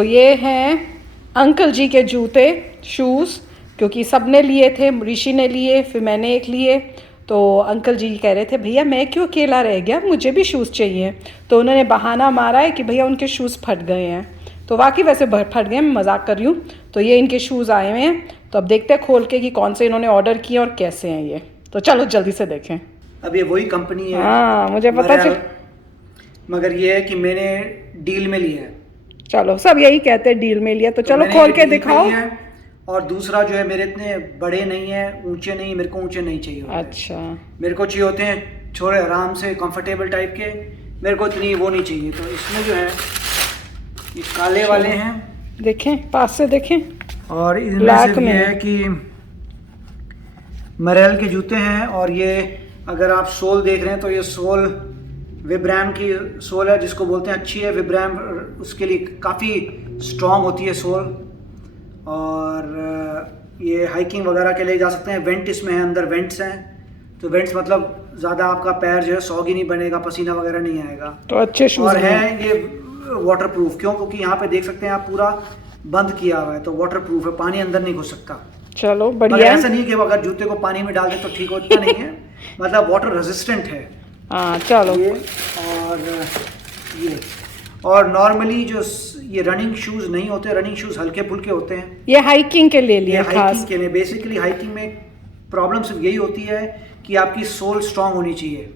तो ये हैं अंकल जी के जूते, शूज़, क्योंकि सब ने लिए थे, ऋषि ने लिए, फिर मैंने एक लिए। तो अंकल जी कह रहे थे भैया मैं क्यों अकेला रह गया, मुझे भी शूज़ चाहिए। तो उन्होंने बहाना मारा है कि भैया उनके शूज़ फट गए हैं। तो वाकई वैसे फट गए, मैं मजाक कर रही हूँ। तो ये इनके शूज़ आए हुए हैं, तो अब देखते हैं खोल के कि कौन से इन्होंने ऑर्डर किए और कैसे हैं ये। तो चलो जल्दी से देखें। अब ये वही कंपनी है। हाँ मुझे पता चल, मगर ये है कि मैंने डील में लिया है। चलो सब यही कहते हैं डील में लिया, तो चलो मैंने खोल के डील पे दिखाओ। लिया है। और दूसरा जो है मेरे इतने बड़े नहीं है, ऊंचे नहीं, मेरे को ऊंचे नहीं चाहिए होते। अच्छा, मेरे को चाहिए होते हैं थोड़े आराम से कंफर्टेबल टाइप के, मेरे को इतनी वो नहीं चाहिए। तो इसमें जो है ये काले वाले हैं, देखें पास से देखें, और इनमें ब्लैक से में ये है कि मरेल के जूते हैं। और ये अगर आप सोल देख रहे हैं तो ये सोल विब्राम की सोल है, जिसको बोलते हैं अच्छी है। विब्राम उसके लिए काफ़ी स्ट्रॉन्ग होती है सोल। और ये हाइकिंग वगैरह के लिए जा सकते हैं। वेंट इसमें है, अंदर वेंट्स हैं। तो वेंट्स मतलब ज़्यादा आपका पैर जो है सॉगी नहीं बनेगा, पसीना वगैरह नहीं आएगा। तो अच्छे शूज और है ये वाटर प्रूफ, क्यों? क्योंकि यहाँ पे देख सकते हैं आप पूरा बंद किया हुआ है, तो वाटर प्रूफ है, पानी अंदर नहीं घुस सकता। चलो मगर बढ़िया। ऐसा नहीं कि अगर जूते को पानी में डाल दे तो ठीक होता नहीं है, मतलब वाटर रेजिस्टेंट है। हाँ चलो। ये और नॉर्मली जो ये रनिंग शूज नहीं होते, रनिंग शूज हल्के फुल्के होते हैं। ये हाइकिंग के लिए लिए हाइकिंग खास। के लिए, बेसिकली हाइकिंग में प्रॉब्लम सिर्फ यही होती है कि आपकी सोल स्ट्रांग होनी चाहिए,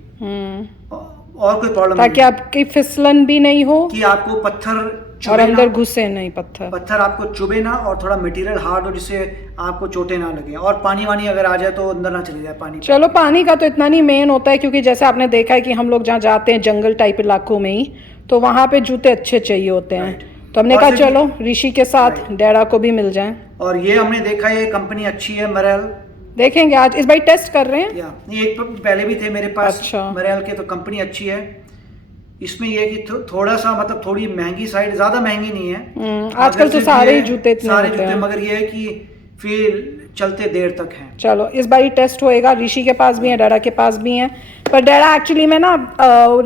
और कोई प्रॉब्लम नहीं, ताकि आपकी फिसलन भी नहीं हो कि आपको पत्थर और अंदर घुसे नहीं पत्थर आपको चुभे ना, और थोड़ा मटेरियल हार्ड हो जिससे आपको चोटें ना लगे, और पानी वानी अगर आ जाए तो अंदर ना चले जाए पानी। चलो पानी का तो इतना नहीं मेन होता है, क्योंकि जैसे आपने देखा है कि हम लोग जहाँ जाते हैं जंगल टाइप इलाकों में ही, तो वहाँ पे जूते अच्छे चाहिए होते हैं। तो हमने कहा चलो ऋषि के साथ डैडा को भी मिल जाए। और ये हमने देखा ये कंपनी अच्छी है, मरेल। देखेंगे आज, इस बार टेस्ट कर रहे हैं। ये एक पहले भी थे मेरे पास। अच्छा। मरेल के, तो कंपनी अच्छी है। इसमें ये कि थोड़ा सा मतलब थोड़ी महंगी साइड, ज्यादा महंगी नहीं है। आजकल तो सारे ही जूते इतने सारे होते हैं। जूते, मगर ये है कि फिर चलते देर तक हैं। चलो इस बार ही टेस्ट होएगा। ऋषि के पास भी है, डैडा के पास भी है। पर डैडा एक्चुअली में ना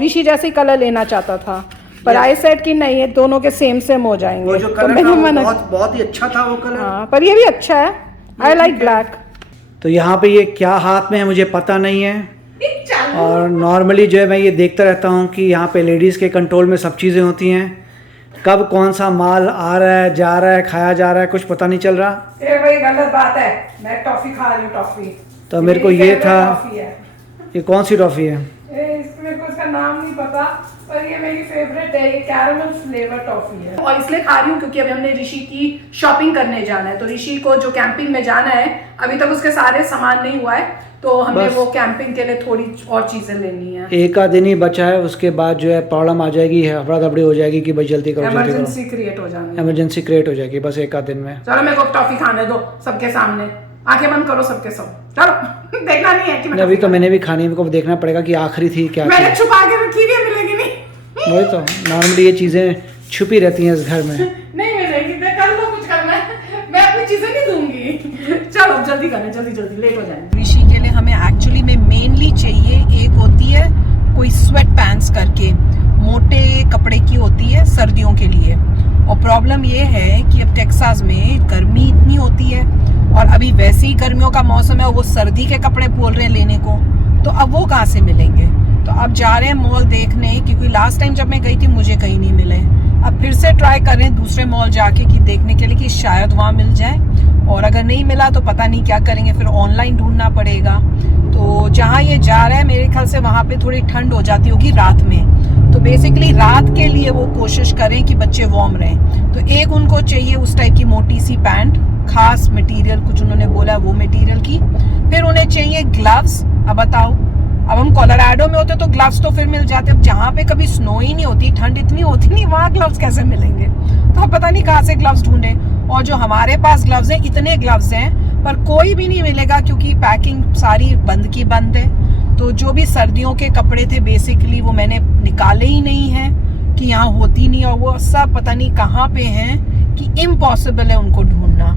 ऋषि जैसे ही कलर लेना चाहता था, पर आई सेड कि नहीं, ये दोनों के सेम हो जाएंगे। वो जो तो कलर मैंने था मना, बहुत ही अच्छा था वो कलर। हाँ पर ये भी अच्छा है, आई लाइक ब्लैक। तो यहाँ पे ये क्या हाथ में है मुझे पता नहीं है, और नॉर्मली जो है मैं ये देखता रहता हूँ कि यहाँ पे लेडीज़ के कंट्रोल में सब चीज़ें होती हैं। कब कौन सा माल आ रहा है, जा रहा है, खाया जा रहा है, कुछ पता नहीं चल रहा। ये वही गलत बात है, मैं टॉफी खा रही हूँ। टॉफी तो मेरे को ये था, ये कौन सी टॉफ़ी है? मेरे को इसका नाम नहीं पता, पर ये मेरी फेवरेट है। ये कैरामल फ्लेवर टॉफी है, और इसलिए खा रही हूँ क्योंकि अभी हमने ऋषि की शॉपिंग करने जाना है। तो ऋषि को जो कैंपिंग में जाना है, अभी तक उसके सारे सामान नहीं हुआ है, तो हमें वो कैंपिंग के लिए थोड़ी और चीजें लेनी है। एक आध दिन ही बचा है, उसके बाद जो है प्रॉब्लम आ जाएगी, हफड़ा दफड़ी हो जाएगी कि भाई जल्दी करो, इमरजेंसी क्रिएट हो जाएगी। इमरजेंसी क्रिएट हो जाएगी बस एक आध दिन में। चलो मेरे को टॉफी खाने दो सबके सामने, आंखें बंद करो सबके सब। चलो देखना नहीं है कि अभी तो मैंने भी खानी, मेरे को देखना पड़ेगा कि आखिरी थी क्या। मैंने छुपा के रखी हुई है, मिलेगी नहीं। वही तो, नॉर्मली ये चीजें छुपी रहती हैं इस घर में। नहीं मिलेगी, कर लो कुछ करना है, मैं अपनी चीजें नहीं दूंगी। चलो जल्दी करें, जल्दी लेट हो जाए। ऋषि के लिए हमें एक्चुअली में मेनली चाहिए, एक होती है कोई स्वेट पैंट्स करके, मोटे कपड़े की होती है सर्दियों के लिए। और प्रॉब्लम ये है कि अब टेक्सास में गर्मी इतनी होती है, और अभी वैसे ही गर्मियों का मौसम है, वो सर्दी के कपड़े बोल रहे हैं लेने को, तो अब वो कहाँ से मिलेंगे। तो अब जा रहे हैं मॉल देखने, क्योंकि लास्ट टाइम जब मैं गई थी मुझे कहीं नहीं मिले। अब फिर से ट्राई कर रहे हैं दूसरे मॉल जाके कि देखने के लिए कि शायद वहाँ मिल जाए, और अगर नहीं मिला तो पता नहीं क्या करेंगे, फिर ऑनलाइन ढूंढना पड़ेगा। तो जहाँ ये जा रहा है मेरे ख्याल से वहाँ पे थोड़ी ठंड हो जाती होगी रात में, तो बेसिकली रात के लिए वो कोशिश करें कि बच्चे वार्म रहें। तो एक उनको चाहिए उस टाइप की मोटी सी पैंट, खास मटेरियल कुछ उन्होंने बोला वो मटेरियल की। फिर उन्हें चाहिए ग्लव्स। अब बताओ, अब हम कोलोराडो में होते तो ग्लव्स तो फिर मिल जाते, अब जहाँ पे कभी स्नो ही नहीं होती, ठंड इतनी होती नहीं, वहाँ ग्लव्स कैसे मिलेंगे। तो अब पता नहीं कहाँ से ग्लव्स ढूंढे, और जो हमारे पास ग्लव्स हैं, इतने ग्लव्स हैं पर कोई भी नहीं मिलेगा, क्योंकि पैकिंग सारी बंद की बंद है। तो जो भी सर्दियों के कपड़े थे बेसिकली वो मैंने निकाले ही नहीं है कि यहाँ होती नहीं, और वो सब पता नहीं कहाँ पे हैं कि इम्पॉसिबल है उनको ढूंढना।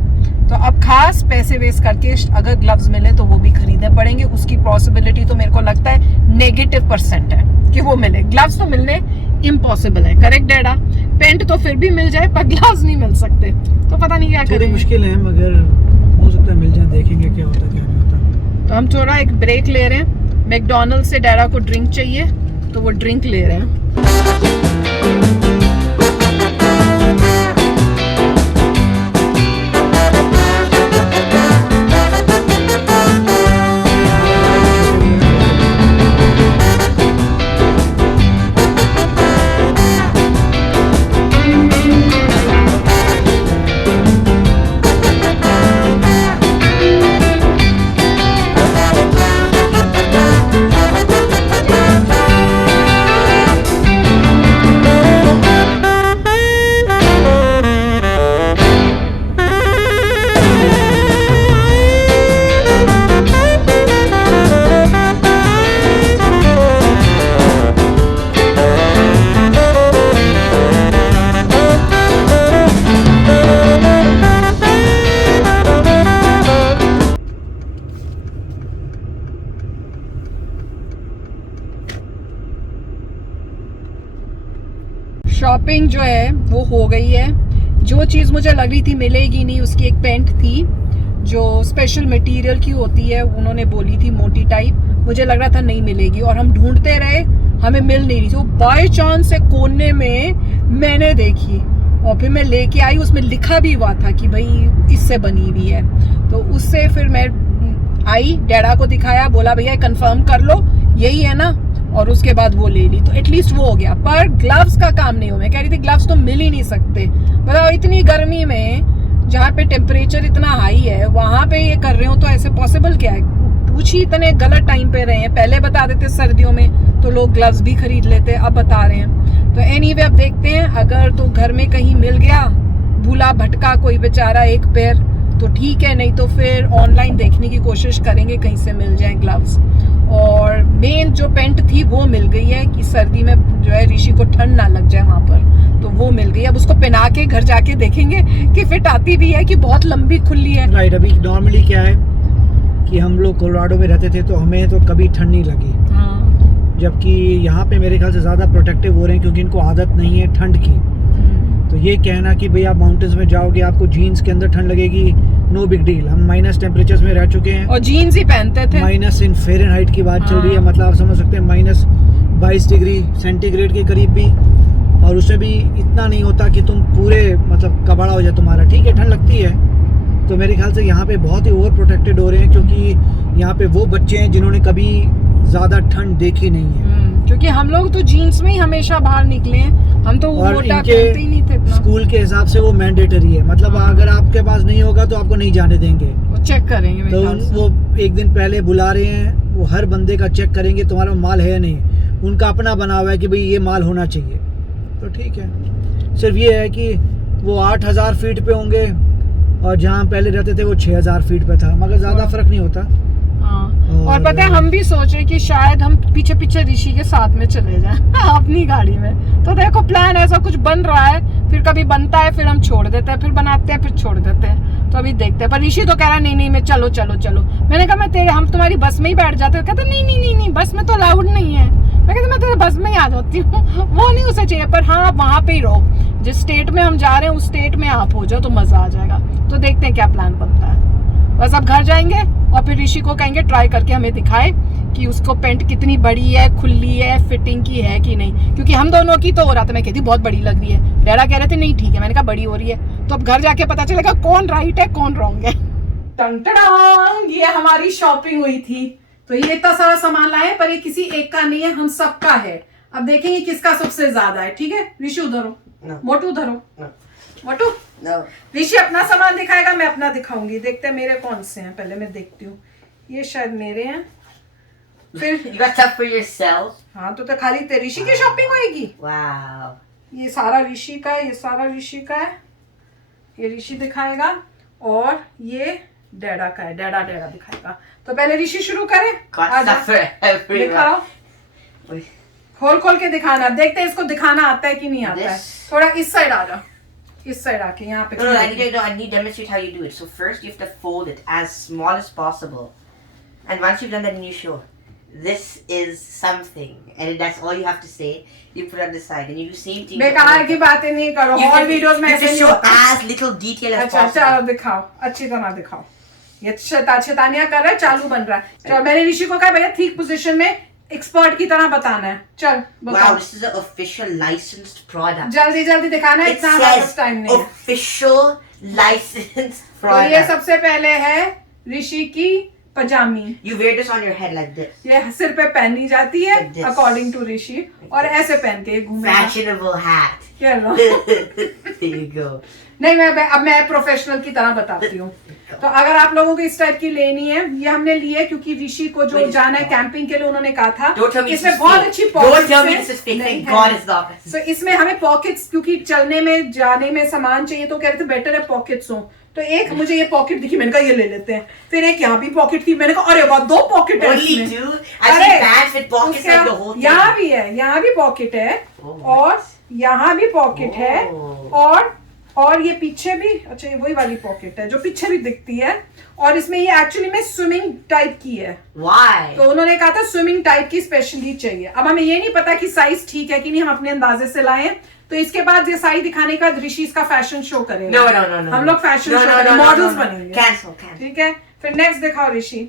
तो अब खास पैसे वेस्ट करके अगर ग्लव्स मिले तो वो भी खरीदने पड़ेंगे, उसकी पॉसिबिलिटी तो मेरे को लगता है -% है कि वो मिले। ग्लव्स तो मिलने इम्पॉसिबल है, करेक्ट डैडा। पेंट तो फिर भी मिल जाए पर ग्लव्स नहीं मिल सकते, तो पता नहीं क्या थोड़ी करेंगे। मुश्किल है मगर हो सकता है मिल जाए, देखेंगे क्या होता क्या नहीं होता। तो हम थोड़ा एक ब्रेक ले रहे हैं। मैकडॉनल्ड से डैडा को ड्रिंक चाहिए तो वो ड्रिंक ले रहे हैं। शॉपिंग जो है वो हो गई है। जो चीज़ मुझे लग रही थी मिलेगी नहीं, उसकी एक पेंट थी जो स्पेशल मटेरियल की होती है, उन्होंने बोली थी मोटी टाइप, मुझे लग रहा था नहीं मिलेगी और हम ढूंढते रहे, हमें मिल नहीं रही थी। वो बाय चांस एक कोने में मैंने देखी और फिर मैं लेके आई, उसमें लिखा भी हुआ था कि भाई इससे बनी हुई है। तो उससे फिर मैं आई, डैडा को दिखाया, बोला भैया कंफर्म कर लो यही है ना, और उसके बाद वो ले ली। तो एटलीस्ट वो हो गया, पर ग्लव्स का काम नहीं हुआ। मैं कह रही थी ग्लव्स तो मिल ही नहीं सकते, बताओ इतनी गर्मी में जहाँ पे टेम्परेचर इतना हाई है वहां पे ये कर रहे हो तो ऐसे पॉसिबल क्या है? पूछ ही इतने गलत टाइम पे रहे हैं, पहले बता देते सर्दियों में तो लोग ग्लव्स भी खरीद लेते, अब बता रहे हैं। तो एनीवे अब देखते हैं, अगर तो घर में कहीं मिल गया भूला भटका कोई बेचारा एक पैर तो ठीक है, नहीं तो फिर ऑनलाइन देखने की कोशिश करेंगे कहीं से मिल जाए ग्लव्स। और मेन जो पेंट थी वो मिल गई है कि सर्दी में जो है ऋषि को ठंड ना लग जाए वहाँ पर, तो वो मिल गई। अब उसको पहना के घर जाके देखेंगे कि फिट आती भी है कि बहुत लंबी खुली है। राइट, अभी नॉर्मली क्या है कि हम लोग कोलोराडो में रहते थे तो हमें तो कभी ठंड नहीं लगी, हाँ। जबकि यहाँ पे मेरे ख्याल से ज़्यादा प्रोटेक्टिव हो रहे हैं क्योंकि इनको आदत नहीं है ठंड की। तो ये कहना कि भाई आप माउंटेन्स में जाओगे आपको जीन्स के अंदर ठंड लगेगी, नो बिग डील। हम माइनस टेम्परेचर्स में रह चुके हैं और जीन्स ही पहनते थे। माइनस इन फ़ारेनहाइट की बात चल रही है, मतलब आप समझ सकते हैं माइनस 22 डिग्री सेंटीग्रेड के करीब भी, और उससे भी इतना नहीं होता कि तुम पूरे मतलब कबाड़ा हो जाए तुम्हारा। ठीक है ठंड लगती है, तो मेरे ख्याल से यहाँ पे बहुत ही ओवर प्रोटेक्टेड हो रहे हैं क्योंकि यहाँ पे वो बच्चे हैं जिन्होंने कभी ज़्यादा ठंड देखी नहीं है। क्योंकि हम लोग तो जीन्स में ही हमेशा बाहर निकले हैं, हम तो और मोटा पहनते ही नहीं थे इतना। स्कूल के हिसाब से वो मैंडेटरी है, मतलब अगर आपके पास नहीं होगा तो आपको नहीं जाने देंगे, वो चेक करेंगे मेरे तो ख्याल से। वो एक दिन पहले बुला रहे हैं, वो हर बंदे का चेक करेंगे तुम्हारा माल है या नहीं, उनका अपना बना हुआ है कि भाई ये माल होना चाहिए। तो ठीक है, सिर्फ ये है कि वो 8000 फीट पे होंगे और जहाँ पहले रहते थे वो 6000 फीट पे था, मगर ज़्यादा फर्क नहीं होता। और पता है हम भी सोच रहे कि शायद हम पीछे पीछे ऋषि के साथ में चले जाएं अपनी गाड़ी में। तो देखो प्लान ऐसा कुछ बन रहा है, फिर कभी बनता है फिर हम छोड़ देते हैं, फिर बनाते हैं फिर छोड़ देते हैं। तो अभी देखते हैं, पर ऋषि तो कह रहा नहीं मैं चलो चलो चलो। मैंने कहा मैं हम तुम्हारी बस में ही बैठ जाते हैं। कहते नहीं बस में तो अलाउड नहीं है। मैं कहती मैं तेरे बस में ही आ जाती हूँ वो नहीं उसे चाहिए, पर हाँ वहाँ पे ही रहो, जिस स्टेट में हम जा रहे हैं उस स्टेट में आप हो जाओ तो मजा आ जाएगा। तो देखते हैं क्या प्लान बनता है। बस अब घर जाएंगे और फिर ऋषि को कहेंगे ट्राई करके हमें दिखाए कि उसको पेंट कितनी बड़ी है, खुली है, फिटिंग की है कि नहीं। क्योंकि हम दोनों की तो हो रहा था, मैं कहती बहुत बड़ी लग रही है, डैडा कह रहे थे नहीं ठीक है, मैंने कहा बड़ी हो रही है। तो अब घर जाके पता चलेगा कौन राइट है कौन रॉन्ग है। टंटड़ांग, ये हमारी शॉपिंग हुई थी। तो ये इतना सारा सामान लाए, पर ये किसी एक का नहीं है, हम सबका है। अब देखेंगे किसका सबसे ज्यादा है। ठीक है ऋषि उधर हो, मोटू उधर हो, मोटू ऋषि अपना सामान दिखाएगा, मैं अपना दिखाऊंगी। देखते हैं मेरे कौन से हैं, पहले मैं देखती हूँ। ये शायद मेरे हैं, फिर You got stuff for yourself? हाँ तो खाली तेरी ऋषि की शॉपिंग होएगी। Wow. ये सारा ऋषि का है, ये सारा ऋषि का है, ये ऋषि दिखाएगा, और ये डैडा का है, डैडा दिखाएगा। तो पहले ऋषि शुरू करे। Got stuff for everyone. दिखाओ, खोल के दिखाना। देखते हैं इसको दिखाना आता है कि नहीं आता है। थोड़ा इस साइड आ जाओ, इस साइड आके यहाँ पे। No, I need to demonstrate how you do it. So first you have to fold it as small as possible. And once you've done that, then you show. this is something, and that's all you have to say. You put it on the side, and you do same thing. बेकार की बातें नहीं करो, You और can- videos में you ऐसे can नहीं show होता। as little detail as अच्छा possible. चलो दिखाओ, अच्छी तरह दिखाओ। ये शैतानिया कर रहा है, चालू बन रहा है। चलो मैंने ऋषि को कहा भैया ठीक पोजीशन में एक्सपर्ट की तरह बताना है। चल Wow, बताओ, this is an official licensed product. जल्दी जल्दी दिखाना है, It इतना हमारे पास says टाइम नहीं है। official licensed तो ये product. सबसे पहले है ऋषि की पजामी। You wear this on your head like this. ये सिर पे पहनी जाती है Like this. अकॉर्डिंग टू ऋषि, और ऐसे पहन के घूमेगा। Fashionable hat. चलो There you go. नहीं, अब मैं प्रोफेशनल की तरह बताती हूँ। तो अगर आप लोगों को इस टाइप की लेनी है, ये हमने ली है क्योंकि ऋषि को जो Wait, जाना है stop. कैंपिंग के लिए, उन्होंने कहा था Don't tell me this इसमें is बहुत fake. अच्छी Don't pockets tell me this is fake. Thank God it's not. So, इसमें हमें पॉकेट्स, क्योंकि चलने में जाने में सामान चाहिए, तो कह रहे थे बेटर है पॉकेट्स हो। तो एक मुझे ये पॉकेट दिखी, मैंने कहा ये ले लेते हैं। फिर एक यहाँ भी पॉकेट थी, मैंने कहा अरे वाह, 2 पॉकेट है Only इसमें। 2? I see pants with pockets like the whole thing. यहाँ भी है, यहाँ भी पॉकेट है, Oh, और यहाँ भी पॉकेट है, Oh. और ये पीछे भी, अच्छा ये वही वाली पॉकेट है जो पीछे भी दिखती है, और इसमें ये एक्चुअली में स्विमिंग टाइप की है। Why? तो उन्होंने कहा था स्विमिंग टाइप की स्पेशली चाहिए। अब हमें ये नहीं पता कि साइज ठीक है कि नहीं, हम अपने अंदाजे से लाए। तो इसके बाद ये साइज दिखाने का ऋषि इसका फैशन शो करेगा। No, no, no, no. हम लोग फैशन No, शो no, करेंगे, no, no, models no, no. बनेंगे। Cancel, cancel. ठीक है, फिर नेक्स्ट दिखाओ ऋषि।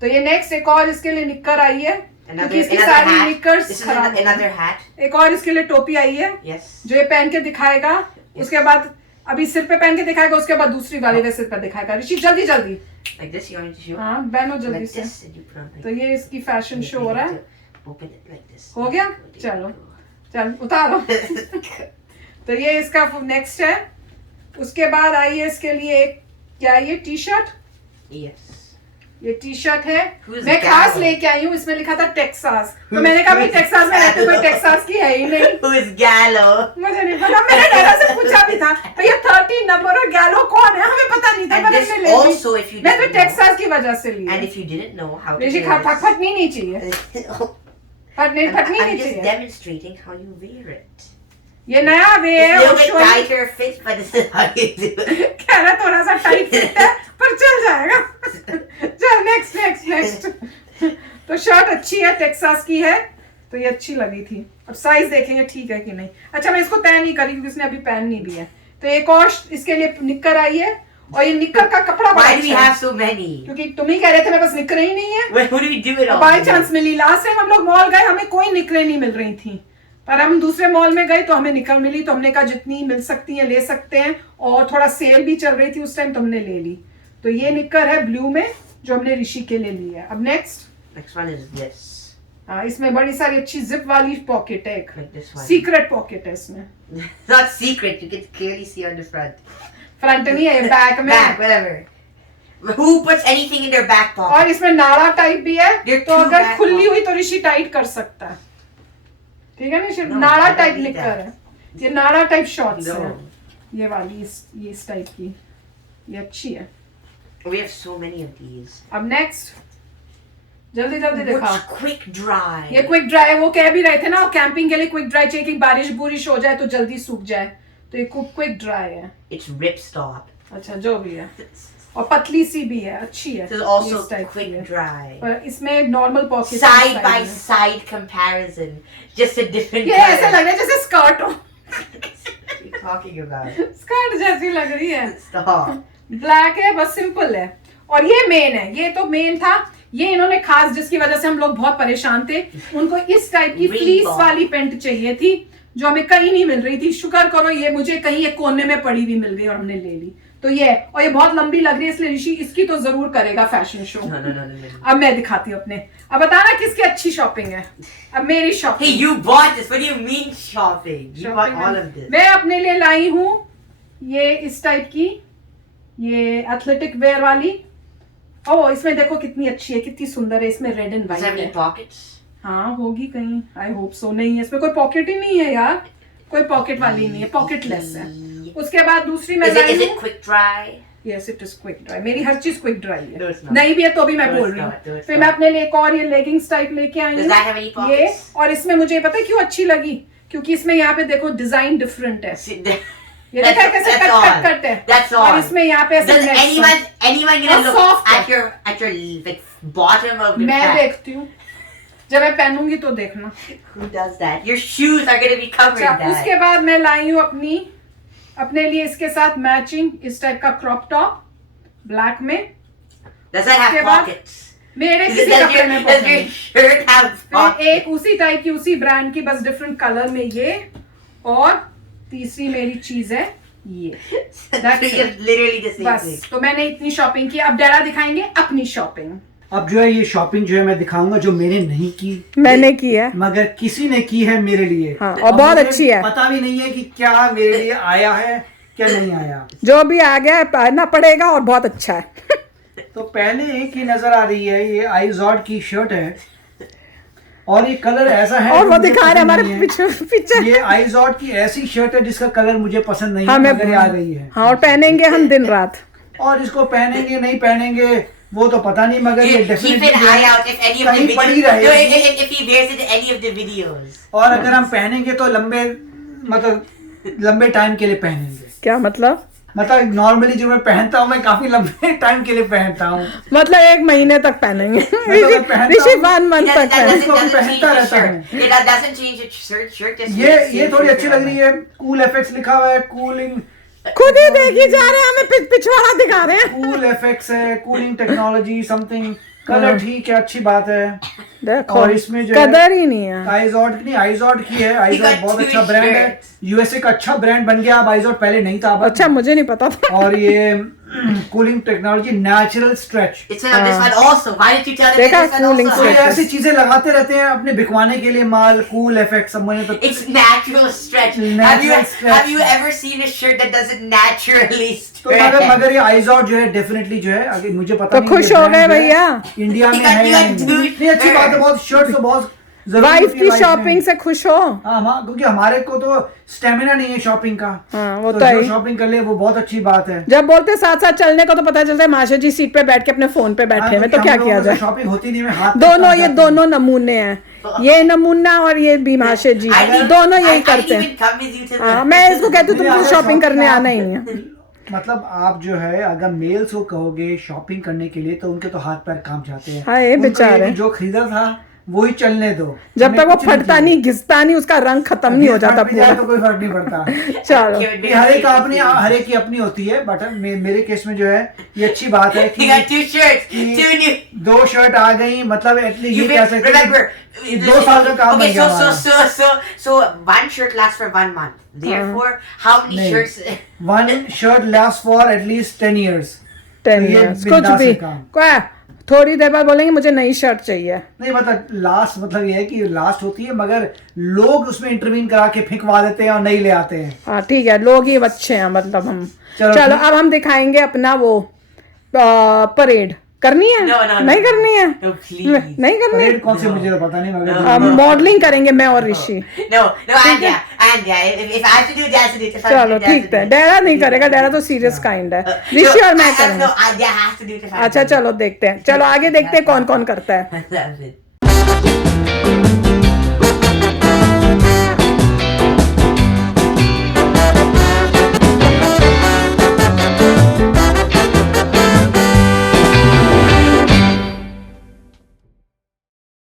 तो ये नेक्स्ट एक और इसके लिए निक्कर आई है, क्योंकि इसकी सारी hat. निक्कर्स This is खराब हैं। another hat. एक और इसके लिए टोपी आई है, Yes. जो ये पहन के दिखाएगा। उसके बाद अभी सिर पे पहन के दिखाएगा, उसके बाद दूसरी वाली वे सिर पे दिखाएगा। ऋषि जल्दी जल्दी, Like this, you want me to show? हाँ बहनो जल्दी Like से। this, and you put on like तो ये इसकी फैशन शो हो रहा है। Open it like this. हो गया? चलो। चल उतारो। तो ये इसका नेक्स्ट है। उसके बाद आई है इसके लिए एक, क्या है ये, टी शर्ट। Yes. ये टी शर्ट है, Who's मैं खास Gallo? लेके आई हूँ। इसमें लिखा था टेक्सास, तो मैंने कहा भाई टेक्सास में रहते कोई टेक्सास की है ही नहीं। Who is Gallo? मुझे नहीं पता, मैंने डैडा से पूछा भी था भैया 13 नंबर और गैलो कौन है, हमें पता नहीं था। And मैंने this ले ली। also, if you मैं तो didn't know, टेक्सास की वजह से ली। and if you didn't know how to Rishi wear this, फटनी नहीं चाहिए, फटनी I'm नहीं just चाहिए। demonstrating how you wear it. ये नया वे It's है, a little bit Oshwani tighter fit, but this is how you do it. कह रहा थोड़ा सा टाइट फिट है पर चल जाएगा। चल नेक्स्ट नेक्स्ट नेक्स्ट। तो शर्ट अच्छी है, टेक्सास की है, तो ये अच्छी लगी थी। अब साइज देखेंगे ठीक है कि नहीं। अच्छा मैं इसको तय नहीं करी क्योंकि इसने अभी पहननी भी है। तो एक और इसके लिए निक्कर आई है, और ये निक्कर का कपड़ा बड़ा Why do we अच्छा है, have so many? क्योंकि तुम ही कह रहे थे मेरे पास निक्कर ही नहीं है। What do we do it all? By chance मिली, लास्ट टाइम हम लोग मॉल गए, हमें कोई निकरें नहीं मिल रही थी, पर हम दूसरे मॉल में गए तो हमें निकल मिली। तो हमने कहा जितनी मिल सकती है ले सकते हैं, और थोड़ा सेल भी चल रही थी उस टाइम, तो हमने ले ली। तो ये निक्कर है ब्लू में, जो हमने ऋषि के लिए ली है। अब next, Next one is this. हाँ इसमें बड़ी सारी अच्छी जिप वाली पॉकेट है, एक Like this one. Secret pocket है इसमें। Not secret, you can clearly see on the front. Front नहीं है, बैक में। Back, whatever. Who puts anything in their back pocket? और इसमें नाड़ा टाइप भी है, They're तो too अगर back खुली pocket. हुई तो ऋषि टाइट कर सकता है। ठीक है ना, सिर्फ No, नाड़ा I don't टाइप need निक्कर that. है, ये नाड़ा टाइप शॉर्ट्स No. है। ये वाली ये इस टाइप की, ये अच्छी है। We have so many of these. अब नेक्स्ट, जल्दी जल्दी दिखाओ। What's quick dry? ये क्विक ड्राई, वो कह भी रहे थे ना कैंपिंग के लिए क्विक ड्राई चाहिए कि बारिश बुरिश हो जाए तो जल्दी सूख जाए, तो ये क्विक ड्राई है। It's ripstop. अच्छा जो भी है, और पतली सी भी है, अच्छी है। This is ये also इस टाइप की quick है। dry. पर इसमें normal pocket Side by side comparison. Just a different ये ऐसा color. लग रहा है जैसे स्कर्ट हो। What are you talking about? Skirt जैसी लग रही है। Stop. ब्लैक है, बस सिंपल है। और ये मेन है, ये तो मेन था। ये इन्होंने खास, जिसकी वजह से हम लोग बहुत परेशान थे, उनको इस टाइप की फ्लीस वाली पेंट चाहिए थी जो हमें कहीं नहीं मिल रही थी। शुक्र करो ये मुझे कहीं एक कोने में पड़ी हुई मिल गई और हमने ले ली। तो ये, और ये बहुत लंबी लग रही है, इसलिए ऋषि इसकी तो जरूर करेगा फैशन शो। No. अब मैं दिखाती हूँ अपने। अब बताना किसकी अच्छी शॉपिंग है। अब मेरी Hey, shopping. you bought this. What do you mean shopping? You bought all of this. मैं अपने लिए लाई हूँ ये इस टाइप की, ये एथलेटिक वेयर वाली। ओ इसमें देखो कितनी अच्छी है, कितनी सुंदर है। इसमें red and Does it have white any है। pockets? हाँ होगी कहीं, आई होप सो। नहीं है इसमें कोई पॉकेट ही नहीं है यार, कोई पॉकेट वाली नहीं है, पॉकेटलेस है। उसके बाद दूसरी मैं Is लाई it हूँ, quick dry? Yes it is quick dry. मेरी हर चीज क्विक ड्राई है। No, it's not. नहीं भी है तो भी मैं No, बोल it's रही हूँ। not. No, it's फिर not. मैं अपने लिए एक और ये लेगिंग्स टाइप लेके आई Does that have any हूँ ये। pockets? और इसमें मुझे पता है क्यों अच्छी लगी, क्योंकि इसमें यहाँ पे देखो डिजाइन डिफरेंट है। See, ये देखा है कैसे that's कट on. कट है। That's और on. इसमें यहाँ पे ऐसे Does next anyone gonna Oh, look soft. at your like bottom of your मैं back? देखती हूँ, जब मैं पहनूंगी तो देखना। Who does that? Your shoes are gonna be covering अच्छा, that. उसके बाद मैं लाई हूँ अपने लिए इसके साथ मैचिंग इस टाइप का क्रॉप टॉप ब्लैक में। Does that have उसके बाद pockets? मेरे Does किसी कपड़े में does your पसंद shirt have फिर pockets? एक उसी टाइप की उसी ब्रांड की बस डिफरेंट कलर में ये, और तीसरी मेरी चीज है ये। That's literally the same बस thing. तो मैंने इतनी शॉपिंग की। अब डैडा दिखाएंगे अपनी शॉपिंग। अब जो है ये शॉपिंग जो है मैं दिखाऊंगा जो मैंने नहीं की, मैंने की है। मगर किसी ने की है मेरे लिए। हाँ, और अब बहुत मुझे अच्छी है। पता भी नहीं है कि क्या मेरे लिए आया है क्या नहीं आया। जो भी आ गया है पहनना पड़ेगा और बहुत अच्छा है। तो पहले एक ही नजर आ रही है, ये आइजॉड की शर्ट है और ये कलर ऐसा है और जो वो मुझे दिखा रहे पसंद हमारे नहीं है। पीछे ये आइजॉड की ऐसी शर्ट है जिसका कलर मुझे पसंद नहीं है, हमें मगर ये आ गई है। हाँ, और पहनेंगे हम दिन रात। और इसको पहनेंगे नहीं पहनेंगे वो तो पता नहीं, मगर ये Keep an definitely eye out if any of the कहीं पड़ी videos. No, रहेगी। if he wears it in any of the videos. और अगर हम पहनेंगे तो लंबे टाइम के लिए पहनेंगे। क्या मतलब? मतलब नॉर्मली जो मैं पहनता हूँ मैं काफी लंबे टाइम के लिए पहनता हूँ। मतलब 1 महीने तक पहनेंगे। मैं पहनता ऋषि हूँ। 1 मंथ That तक पहनेंगे। doesn't change पहनता the रहता shirt. हूँ। Yeah, that doesn't change the shirt. Shirt just ये थोड़ी अच्छी लग रही है, कूल एफेक्ट्स लिखा हुआ है, कूलिंग खुद ही देखी जा रहे हैं, हमें पिछवाड़ा दिखा रहे हैं। कूल एफेक्ट्स है, कूलिंग टेक्नोलॉजी समथिंग, कलर ठीक है, अच्छी बात है। देखो और इसमें जो कदर ही नहीं है। आइजॉड की आइजॉड की है। आइजॉड got बहुत two अच्छा ब्रांड है, shirts. यूएसए का अच्छा ब्रांड बन गया अब। आइजॉड पहले नहीं था अब। अच्छा, मुझे नहीं पता था। और ये cooling technology natural stretch. It's on this one also. Why didn't you tell me देखा, this one cooling also? तो ये stretches. ऐसी चीजें लगाते रहते हैं अपने बिकवाने के लिए माल, कूल इफेक्ट सब मैंने तो It's natural stretch. Natural stretch. Have you ever seen a shirt that doesn't naturally तो stretch? मगर ये आइजॉड जो है डेफिनेटली जो है अगर मुझे पता तो नहीं खुश ये हो brand गए जो है भैया? इंडिया में You got- है you या got नहीं। two नहीं अच्छी बात है, बहुत शर्ट तो बहुत जरूरी वाइफ होती है की life शॉपिंग में। से खुश हो। हाँ, क्योंकि हमारे को तो स्टेमिना नहीं है शॉपिंग का। हाँ, वो तो तो जो है। शॉपिंग कर ले वो बहुत अच्छी बात है। जब बोलते साथ साथ चलने को तो पता चलता है माशा जी सीट पे बैठ के अपने फोन पे बैठे हुए, तो क्या किया जाए। शॉपिंग होती नहीं, मैं हाथ दोनों ये दोनों नमूने हैं, ये नमूना और ये भी माशा जी, दोनों यही करते हैं। even come with you to हाँ, मैं इसको कहती हूँ तुमको शॉपिंग करने आना ही नहीं है। मतलब आप जो है अगर मेल्स को कहोगे शॉपिंग करने के लिए तो उनके तो हाथ पैर कांप जाते हैं। हाँ, ये उनको बेचारे। ये जो खरीदा था वही चलने दो, जब हमें तक वो कुछ फटता नहीं, घिसता नहीं, उसका रंग खत्म नहीं हो जाता फट भी जाए पूरा। तो कोई फर्क नहीं पड़ता। चलो, ये हर एक की अपनी होती है, बट मेरे केस में जो है ये अच्छी बात है You got कि two shirts, two new. 2 shirt आ गई, मतलब एटलीस्ट You ये कह सकते remember? हैं 2 साल का काम Okay, बन गया हमारा। so one shirt lasts for 1 month. Therefore, how many नहीं। shirts? 1 shirt last for at least 10 years। 10 ये years, कुछ बिंदास भी। है काम। क्या थोड़ी देर बाद बोलेंगे मुझे नई शर्ट चाहिए। नहीं मतलब लास्ट मतलब ये है कि लास्ट होती है, मगर लोग उसमें इंटरवीन करा के फेंकवा देते हैं और नहीं ले आते हैं। हाँ ठीक है, लोग ही अच्छे हैं, मतलब हम। चलो, चलो अब हम दिखाएंगे अपना वो परेड। करनी है? No, no, no. नहीं करनी है? No, please. नहीं करनी? परेड कौन से मुझे तो पता नहीं, मगर No. मॉडलिंग करेंगे मैं और ऋषि। No, Andrea. If I have to do it, I have to do it. If I have to चलो do it, I have ठीक to है, do it. डैडा नहीं करेगा, डैडा तो सीरियस काइंड है। ऋषि No, और मैं I have करेंगे। no, Andrea has to do it. If I have अच्छा to do it. चलो देखते हैं, चलो आगे देखते हैं कौन कौन करता है। That's it.